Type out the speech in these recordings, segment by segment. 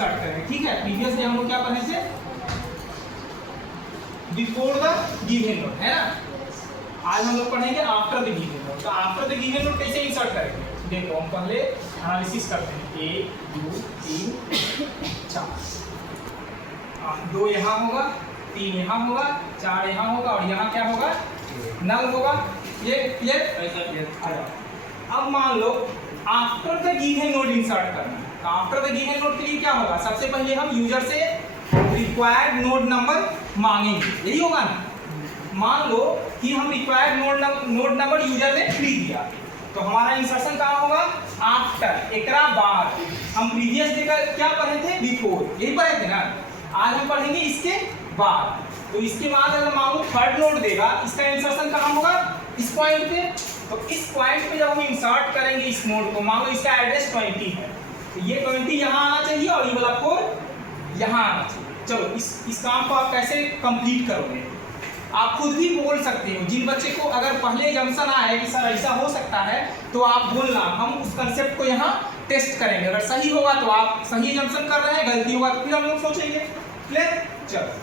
Insert करेंगे, ठीक है। प्रीवियस डे हम लोग क्या पढ़े थे, बिफोर द गिवन नोड, है ना। आज हम लोग पढ़ेंगे आफ्टर द गिवन नोड। तो आफ्टर द गिवन नोड कैसे इंसर्ट करेंगे, देखो हम पहले एनालिसिस करते हैं। 1 2 3 4, 2 यहाँ होगा, 3 यहाँ होगा, 4 यहाँ होगा और यहाँ क्या होगा, नल होगा। ये क्लियर। अब मान लो after the given node insert करना है, तो आफ्टर द गिवन नोड के लिए क्या होगा, सबसे पहले हम यूजर से रिक्वायर्ड नोड नंबर मांगेंगे, यही होगा ना। मान लो कि हम रिक्वायर्ड नोड नंबर यूजर ने 3 दिया, तो हमारा इंसर्शन कहाँ होगा, आफ्टर, एकरा बाद। हम प्रीवियस डे का क्या पढ़े थे, बिफोर, यही पढ़े थे ना। आज हम पढ़ेंगे इसके बाद। तो इसके बाद अगर मान लो थर्ड नोड देगा, इसका इंसर्शन कहाँ होगा, इस पॉइंट पे। तो इस पॉइंट पे जब हम इंसर्ट करेंगे इस नोड को, मान लो इसका एड्रेस 20 है, तो ये 20 यहाँ आना चाहिए और ये वाला 4 यहाँ आना चाहिए। चलो इस काम को आप कैसे कंप्लीट करोगे, आप खुद भी बोल सकते हो। जिन बच्चे को अगर पहले जंक्शन आए कि सर ऐसा हो सकता है, तो आप बोलना, हम उस कंसेप्ट को यहाँ टेस्ट करेंगे। अगर सही होगा तो आप सही जंक्शन कर रहे हैं, गलती होगा तो फिर हम लोग सोचेंगे। क्लियर। चलो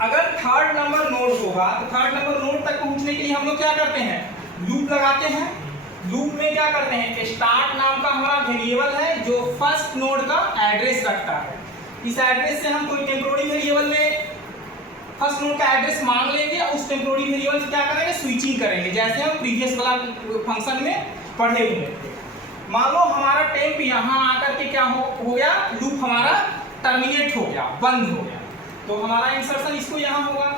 अगर थर्ड नंबर नोड होगा, तो थर्ड नंबर नोड तक पहुंचने के लिए हम लोग क्या करते हैं, लूप लगाते हैं। लूप में क्या करते हैं, स्टार्ट नाम का हमारा वेरिएबल है जो फर्स्ट नोड का एड्रेस रखता है। इस एड्रेस से हम कोई टेम्पोररी वेरिएबल में फर्स्ट नोड का एड्रेस मांग लेंगे और उस टेम्पोररी वेरिएबल से क्या करेंगे, स्विचिंग करेंगे, जैसे हम प्रीवियस वाला फंक्शन में पढ़े हुए थे। मान लो हमारा टेम्प यहाँ आकर के क्या हो गया, लूप हमारा टर्मिनेट हो गया, बंद हो गया, तो हमारा इंसर्शन इसको यहाँ होगा।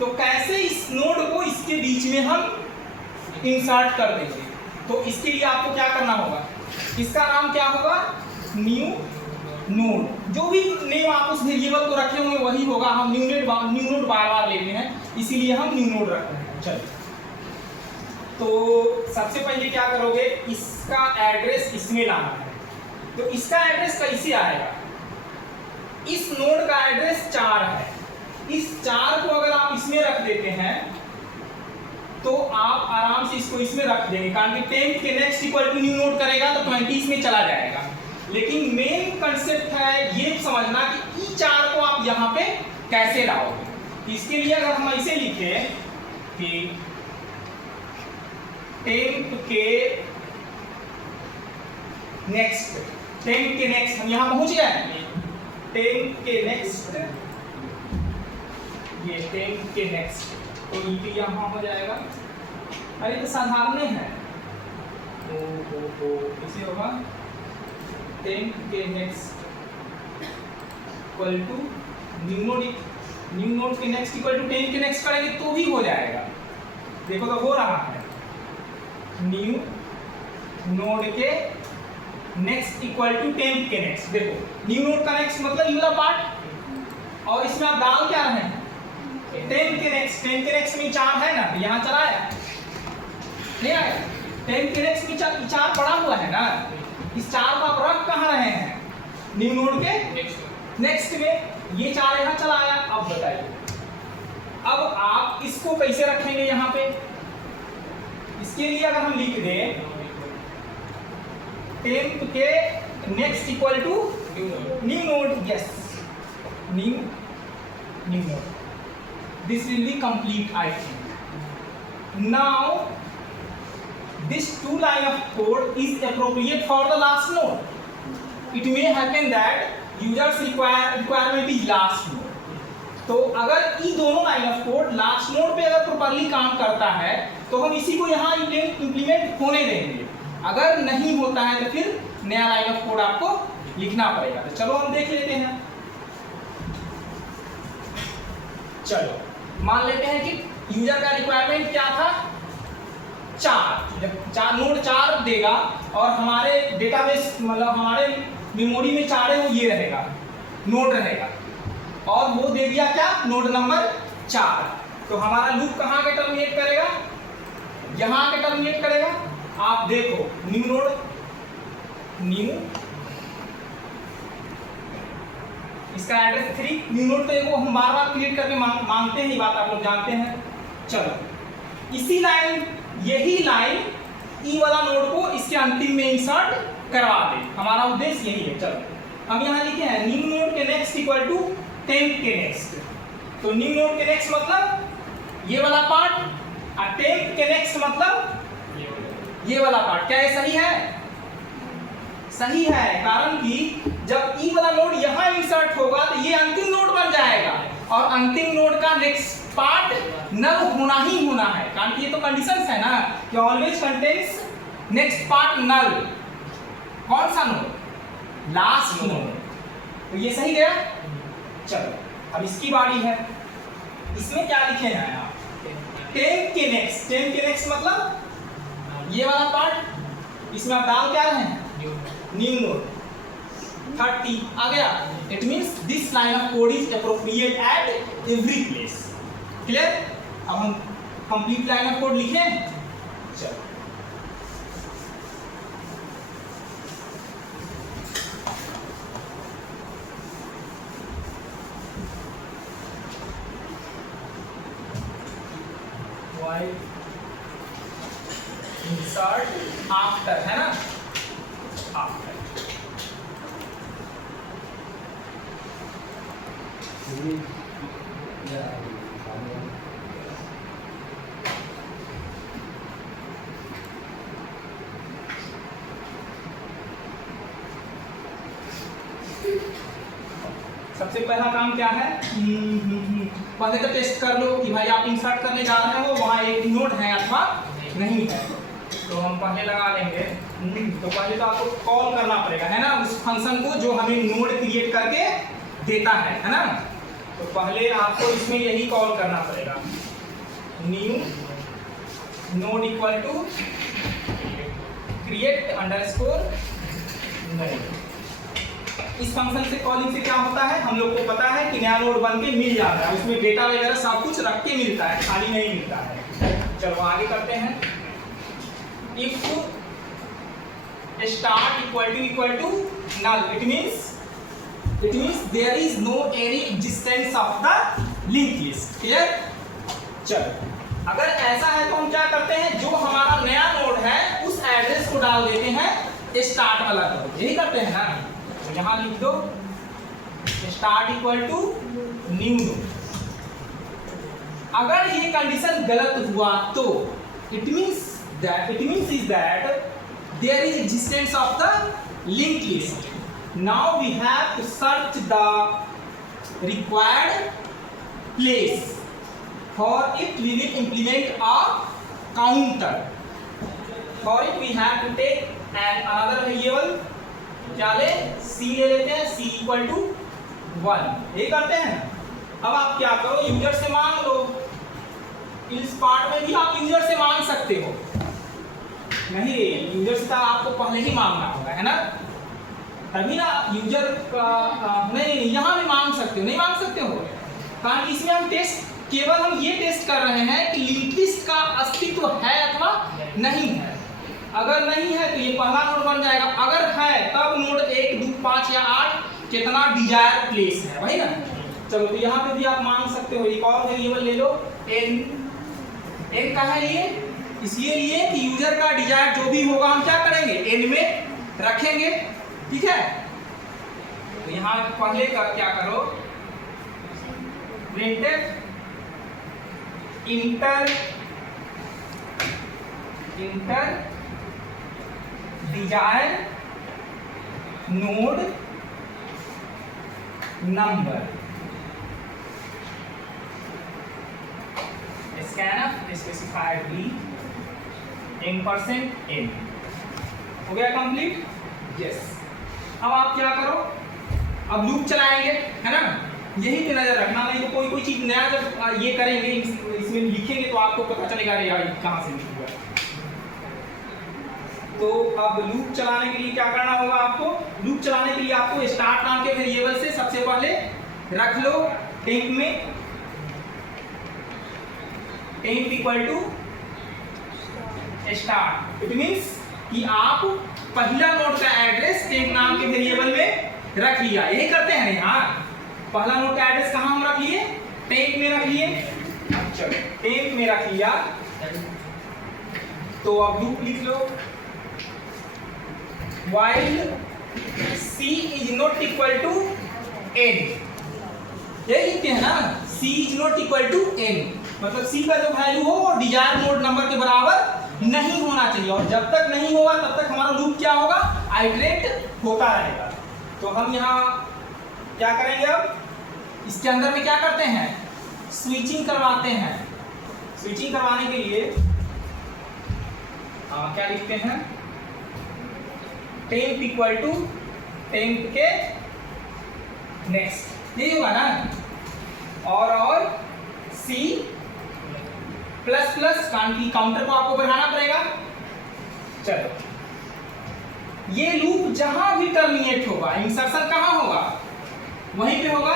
तो कैसे इस नोड को इसके बीच में हम इंसर्ट कर देंगे, तो इसके लिए आपको क्या करना होगा, इसका नाम क्या होगा, न्यू नोड। जो भी नेम आप उस वेरिएबल को रखे होंगे वही होगा। हम न्यू नोड बार बार लेते हैं, इसीलिए हम न्यू नोड रखते हैं। चलिए, तो सबसे पहले क्या करोगे, इसका एड्रेस इसमें लाना है। तो इसका एड्रेस कैसे आएगा, इस नोड का एड्रेस 4 है, इस 4 को अगर आप इसमें रख देते हैं तो आप आराम से इसको इसमें रख देंगे, कारण कि टेम्प के next equal to new node करेगा तो 20 इसमें चला जाएगा। लेकिन मेन कंसेप्ट है ये समझना कि E4 को आप यहाँ पे कैसे लाओगे। इसके लिए अगर हम ऐसे लिखे कि टेम्प के नेक्स्ट, हम यहाँ पहुंच गए, टेम्प के नेक्स्ट, ये टेम्प के नेक्स्ट, तो ये यहाँ हो जाएगा। अरे तो साधारण है, इसे होगा टेम्प के next equal to new node के नेक्स्ट इक्वल टू टेम्प के नेक्स्ट करेंगे तो भी हो जाएगा। देखो तो हो रहा है, न्यू नोड के नेक्स्ट इक्वल टू टेम्प के नेक्स्ट। देखो न्यू नोड का नेक्स्ट मतलब ये वाला पार्ट, और इसमें आप डाल क्या रहे हैं, टेम्प के नेक्स्ट। टेम्प के नेक्स्ट में 4 है ना, तो यहाँ चला आया, नहीं आया। टेम्प के नेक्स्ट में 4 पड़ा हुआ है ना, इस 4 को आप रख कहाँ रहे हैं, न्यू नोड के नेक्स्ट में। ये 4 यहाँ चला आया। अब बताइए, अब आप इसको कैसे रखेंगे यहाँ पे। इसके लिए अगर हम लिख दें टेम्प के next equal to new node, yes, new node, this will be complete, I think. Now this 2 line of code is appropriate for the last node. It may happen that users requirement is last node. तो अगर ये दोनों line of code last node पे अगर properly काम करता है तो हम इसी को यहाँ इम्प्लीमेंट होने देंगे। अगर नहीं होता है तो फिर नया लाइन ऑफ कोड आपको लिखना पड़ेगा। तो चलो हम देख लेते हैं। चलो मान लेते हैं कि यूजर का रिक्वायरमेंट क्या था, 4 नोड 4 देगा और हमारे डेटाबेस मतलब हमारे मेमोरी में 4 है, वो ये रहेगा, नोड रहेगा, और वो दे दिया क्या, नोड नंबर 4। तो हमारा लूप कहाँ के टर्मिनेट करेगा, यहाँ के टर्मिनेट करेगा। आप देखो न्यू नोड, न्यू, इसका एड्रेस 3, न्यू नोड तो वो हम बार बार क्रिएट करके मांगते हैं, ये बात आप लोग जानते हैं। चलो इसी लाइन, यही लाइन ई वाला नोड को इसके अंतिम में इंसर्ट करवा दे, हमारा उद्देश्य यही है। चलो हम यहाँ लिखे हैं न्यू नोड के नेक्स्ट इक्वल टू टेंथ के नेक्स्ट। तो न्यू नोड के नेक्स्ट मतलब ये वाला पार्ट, और टेंथ के नेक्स्ट मतलब ये वाला पार्ट। क्या ये सही है? सही है, कारण कि जब ई वाला नोड यहाँ इंसर्ट होगा तो ये अंतिम नोड बन जाएगा, और अंतिम नोड का नेक्स्ट पार्ट नल होना ही होना है, कारण कि ये तो कंडीशंस है ना कि ऑलवेज कंटेन्स नेक्स्ट पार्ट नल। कौन सा नोड? Last node. तो ये सही गया। चलो अब इसकी बारी है। इसमें क्या लिखे हैं आप? टेंथ के नेक्स्ट। टेंथ के नेक्स्ट मतलब ये वाला पार्ट, इसमें आप डाल क्या रहे हैं? न्यू नोड 30 आ गया। It means this line of code is appropriate at every place. Clear? अब हम कंप्लीट लाइन ऑफ कोड लिखें। चलो while insert after है ना, after सबसे पहला काम क्या है? पहले तो टेस्ट कर लो कि भाई आप इंसर्ट करने जा रहे हो वहाँ एक नोड है अथवा नहीं है। तो हम पहले लगा लेंगे। तो पहले तो आपको कॉल करना पड़ेगा, है ना, उस फंक्शन को जो हमें नोड क्रिएट करके देता है ना। तो पहले आपको इसमें यही कॉल करना पड़ेगा, new node equal to create underscore node. इस फंक्शन से कॉलिंग से क्या होता है हम लोग को पता है कि नया नोड बन के मिल जाता है, उसमें डेटा वगैरह सब कुछ रख के मिलता है, खाली नहीं मिलता है। चलो आगे करते हैं। If start equal to null, it means there is no any existence of the link list. Clear? चलो अगर ऐसा है तो हम क्या करते हैं, जो हमारा नया नोड है उस एड्रेस को डाल देते हैं स्टार्ट वाला नोड। यही करते हैं ना। तो यहाँ लिख दो start equal to new node. अगर ये कंडीशन गलत हुआ तो it means is that there is existence of the link list. Now we have to search the required place, for it we will implement a counter. For it we have to take an another variable. क्या ले? c ले लेते हैं, c equal to 1। ये करते हैं। अब आप क्या करो, यूजर से मांग लो। इस पार्ट में भी आप यूजर से मांग सकते हो। नहीं, यूजर से आपको पहले ही मांगना होगा, है ना, तभी ना यूजर का। नहीं, यहाँ भी मांग सकते हो, नहीं मांग सकते हो, कारण कि इसमें हम केवल हम ये टेस्ट कर रहे हैं कि लिंक लिस्ट का अस्तित्व है अथवा नहीं है। अगर नहीं है तो ये पहला नोड बन जाएगा, अगर है तब नोड 1, 2, 5 या 8 कितना डिजायर प्लेस है, वही ना। चलो तो यहाँ पे भी आप मांग सकते हो। एक और वेरिएबल ले लो n का है ये, इसलिए लिए कि यूजर का डिजायर जो भी होगा हम क्या करेंगे n में रखेंगे। ठीक है? तो यहाँ पहले का क्या करो, printf enter desire node number scanf specified b n%n। हो गया कंप्लीट? यस। अब आप क्या करो, अब लूप चलाएंगे, है ना। यही पे नजर रखना, नहीं तो कोई चीज नया जब ये करेंगे इसमें लिखेंगे तो आपको पता चलेगा यार कहाँ से लिखा हुआ है। तो अब लूप चलाने के लिए क्या करना होगा आपको, लूप चलाने के लिए आपको स्टार्ट नाम के वेरिएबल से सबसे पहले रख लो टेंप में temp equal to start. It means कि आप पहला नोड का एड्रेस टेंप नाम के वेरिएबल में रख लिया। यही करते हैं यहाँ, पहला नोड का एड्रेस कहाँ हम रख लिए, टेंप में रख लिए। चलो टेंप में रख लिया तो अब लूप लिख लो, while C is not equal to n, ये लिखते हैं ना, C is not equal to n, मतलब C का जो वैल्यू हो वो डिजायर नोड नंबर के बराबर नहीं होना चाहिए, और जब तक नहीं होगा तब तक हमारा लूप क्या होगा, आइटरेट होता रहेगा। तो हम यहाँ क्या करेंगे, अब इसके अंदर में क्या करते हैं, स्विचिंग करवाते हैं। स्विचिंग करवाने के लिए क्या लिखते हैं, टेम्प इक्वल टू टेम्प के नेक्स्ट, यही होगा ना, और C प्लस प्लस काउंटर को आपको बढ़ाना पड़ेगा। चलो, ये लूप जहां भी टर्मिनेट होगा, इंसर्शन कहां होगा, वहीं पे होगा।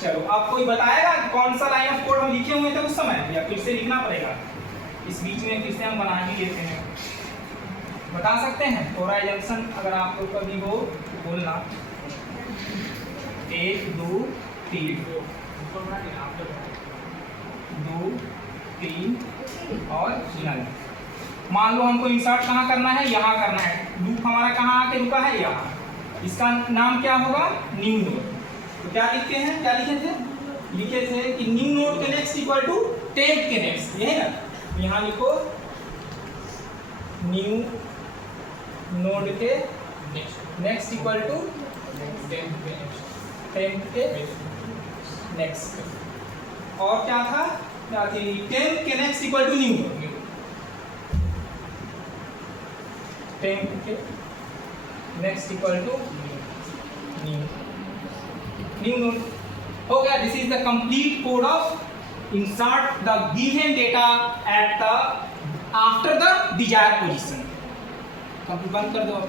चलो, अब कोई बताएगा कौन सा लाइन ऑफ कोड हम लिखे हुए थे उस समय, या फिर से लिखना पड़ेगा, इस बीच में फिर से हम बना ही लेते हैं, बता सकते हैं। थोड़ा जंक्शन अगर आप लोग कभी हो बोलना, 1 2 3 2 3 और नल। मान लो हमको इंसर्ट कहाँ करना है, यहाँ करना है, लूप हमारा कहाँ आके रुका है, यहाँ, इसका नाम क्या होगा, न्यू नोड। तो क्या लिखते हैं, क्या लिखे थे, लिखे थे कि न्यू नोड के नेक्स्ट इक्वल टू टेम्प के नेक्स्ट, ये है ना, यहाँ लिखो न्यू नोड के नेक्स्ट इक्वल टू टेम्प के नेक्स्ट, और क्या था, क्या थी, टेम्प के next equal to new node, temp के next equal to new node हो गया। This is the complete code of insert the given data at the after the desire position. Complete बंद कर दो आप।